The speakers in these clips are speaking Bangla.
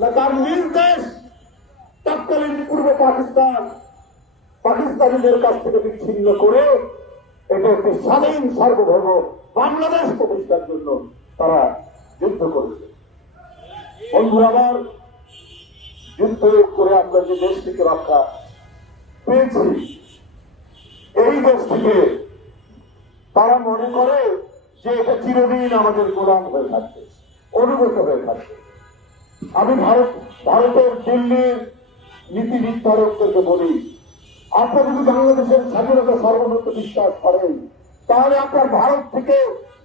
না তার নিজ দেশ তৎকালীন পূর্ব পাকিস্তান পাকিস্তানিদের কাছ থেকে বিচ্ছিন্ন করে এটা একটি স্বাধীন সার্বভৌম বাংলাদেশ প্রতিষ্ঠার জন্য তারা যুদ্ধ করেছে। বন্ধুরা আমার, যুদ্ধ করে আমরা যে দেশটিকে রক্ষা পেয়েছি, এই দেশ থেকে তারা মনে করে যে এটা চিরদিন আমাদের গোলাম হয়ে থাকবে, অনুগত হয়ে থাকবে। আমি ভারত, ভারতের দিল্লির নীতি নির্ধারকদেরকে বলি, আপনারা যদি বাংলাদেশের স্বাধীনতা সর্বমত বিশ্বাস করেন, তাহলে আপনার ভারত থেকে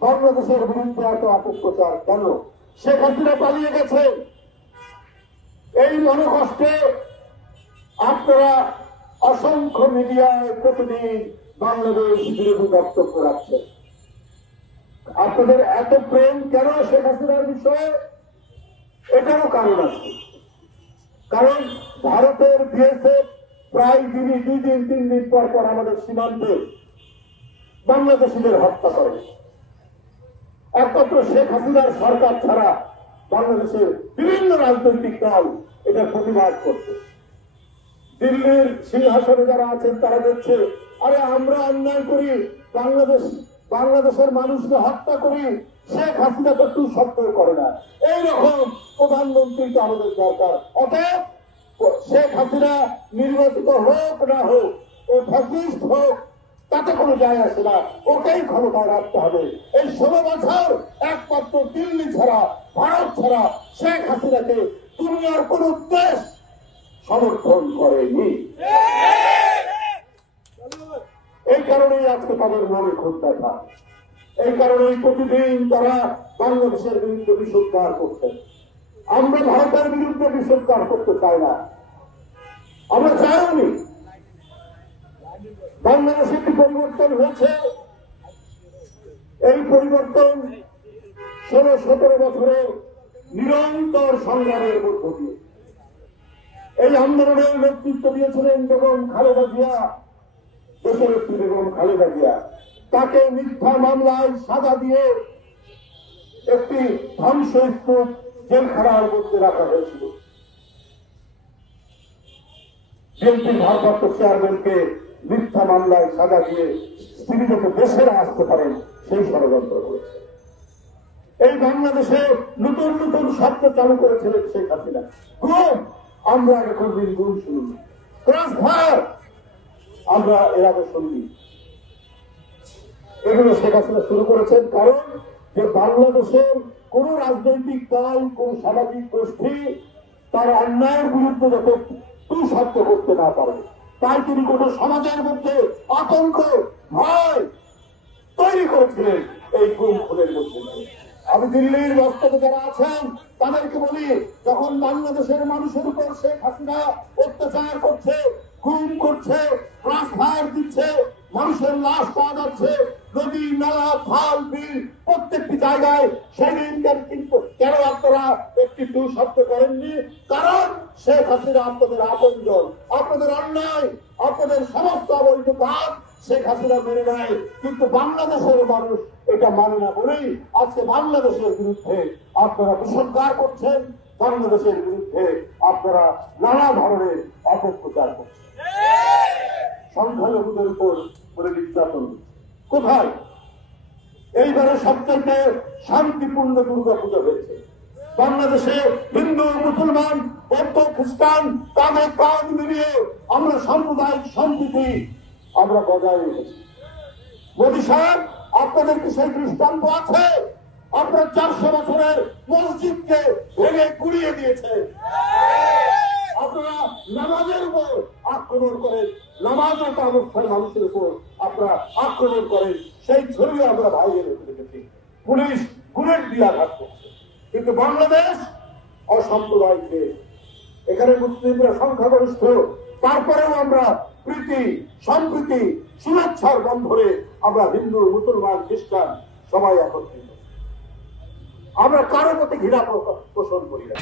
বাংলাদেশের বিরুদ্ধে এত অপপ্রচার কেন? শেখ হাসিনা পালিয়ে গেছে। এই মনোকষ্টে আপনারা অসংখ্য মিডিয়ায় প্রতিদিন বাংলাদেশ বিরোধী বক্তব্য রাখছেন। আপনাদের এত প্রেম কেন শেখ হাসিনার বিষয়ে? এটারও কারণ আছে। কারণ ভারতের বিএসএফ প্রায় দিনই দুই দিন, তিন দিন পর পর আমাদের সীমান্তে বাংলাদেশিদের হত্যা করে। একমাত্র শেখ হাসিনার সরকার ছাড়া বাংলাদেশের বিভিন্ন রাজনৈতিক দল এটা প্রতিবাদ করছে। দিল্লির সিংহাসনে যারা আছেন, তারা দেখছে, আরে আমরা অন্যায় করি, বাংলাদেশ, বাংলাদেশের মানুষকে হত্যা করি শেখ হাসিনা তো একটু শব্দ করে না। এইরকম প্রধানমন্ত্রী তো আমাদের দরকার। অতএব শেখ হাসিনা নির্বাচিত হোক না হোক, ও ফ্যাসিস্ট হোক, তাতে কোনো যায় আসে না। ওকেই ক্ষমতায় রাখতে হবে। এই ষোলো বছর একমাত্র দিল্লি ছাড়া, ভারত ছাড়া শেখ হাসিনাকে দুনিয়ার কোন দেশ সমর্থন করেনি। এই কারণেই আজকে তাদের মনে খুব ব্যথা। এই কারণেই প্রতিদিন তারা বাংলাদেশের বিরুদ্ধে বিষোদ্গার করছেন আমরা ভারতের বিরুদ্ধে বিষোদ্গার করতে চাই না। আমরা চাইনি বাংলাদেশে একটি পরিবর্তন হয়েছে। এই পরিবর্তন ষোলো, সতেরো বছরে নিরন্তর সংগ্রামের মধ্য দিয়ে। এই আন্দোলনের নেতৃত্ব দিয়েছিলেন বেগম খালেদা জিয়া, দেশনেত্রী বেগম খালেদা জিয়া। তাকে মিথ্যা মামলায় সাজা দিয়ে একটি ধ্বংসস্তূপ জেলখানার মধ্যে রাখা হয়েছিল। বিএনপির ভারপ্রাপ্ত চেয়ারম্যানকে মিথ্যা মামলায় সাজা দিয়ে তিনি যাতে দেশে আসতে পারেন, সেই ষড়যন্ত্র করেছে। এই বাংলাদেশে নতুন নতুন শব্দ চালু করেছিলেন শেখ হাসিনা। গুম! আমরা আগে কোনদিন গুম শুনি ক্রস ফায়ার আমরা এর আগে শুনি এগুলো শেখ হাসিনা শুরু করেছেন কারণ যে বাংলাদেশের কোন রাজনৈতিক দল, কোন সামাজিক গোষ্ঠী তার অন্যায়ের বিরুদ্ধে যাতে তু করতে না পারে তাই তিনি কোন সমাজের মধ্যে আতঙ্ক, ভয় তৈরি করেছিলেন এই গুম খুনের মধ্যে আমি দিল্লির বস্তাতে যারা আছেন, তাদেরকে বলি, যখন বাংলাদেশের মানুষের উপর শেখ হাসিনা অত্যাচার করছে, গুম করছে ট্রান্সফার দিচ্ছে, মানুষের লাশ পাওয়া যাচ্ছে নালা খাল বিল প্রত্যেকটি জায়গায় সেদিনকার কিন্তু কেন আপনারা একটি দু শব্দ করেননি? কারণ শেখ হাসিনা আপনাদের আপনজন, আপনাদের অন্যায়, আপনাদের সমস্ত অবৈধ কাজ শেখ হাসিনা মেনে নেয়। কিন্তু বাংলাদেশের মানুষ এটা মানে না বলেই আজকে বাংলাদেশের বিরুদ্ধে আপনারা বিষোদ্গার করছেন, বাংলাদেশের বিরুদ্ধে আপনারা নানা ধরনের অপপ্রচার করছেন। সংখ্যালঘুদের উপর করে নির্যাতন। কোথায়? এইবারে সবচেয়ে শান্তিপূর্ণ দুর্গা পূজা হয়েছে। বাংলাদেশে হিন্দু, মুসলমান, বৌদ্ধ, খ্রিস্টান, তাদের প্রাণ মিলিয়ে আমরা সাম্প্রদায়িক সম্প্রীতি আমরা বজায় রেখেছি। মোদী সাহেব আপনাদের কি সেই দৃষ্টান্ত আছে? আপনার চারশো বছরের মসজিদকে ভেঙে গুড়িয়ে দিয়েছে। আপনারা নামাজের উপর আক্রমণ করেন। নামাজরত অবস্থায় মানুষের উপর আপনারা আক্রমণ করেন, সেই ছবি আমরা বাইরে রেখে দেখেছি পুলিশ বুলেট দিয়ে আঘাত করছে। কিন্তু বাংলাদেশ অসাম্প্রদায়িক। দেশ এখানে মুসলিমরা সংখ্যাগরিষ্ঠ। তারপরেও আমরা প্রীতি, সম্প্রীতি শুভেচ্ছার বন্ধনে আমরা হিন্দু, মুসলমান, খ্রিস্টান সবাই একত্রিত। আমরা কারও প্রতি ঘৃণা পোষণ করি না।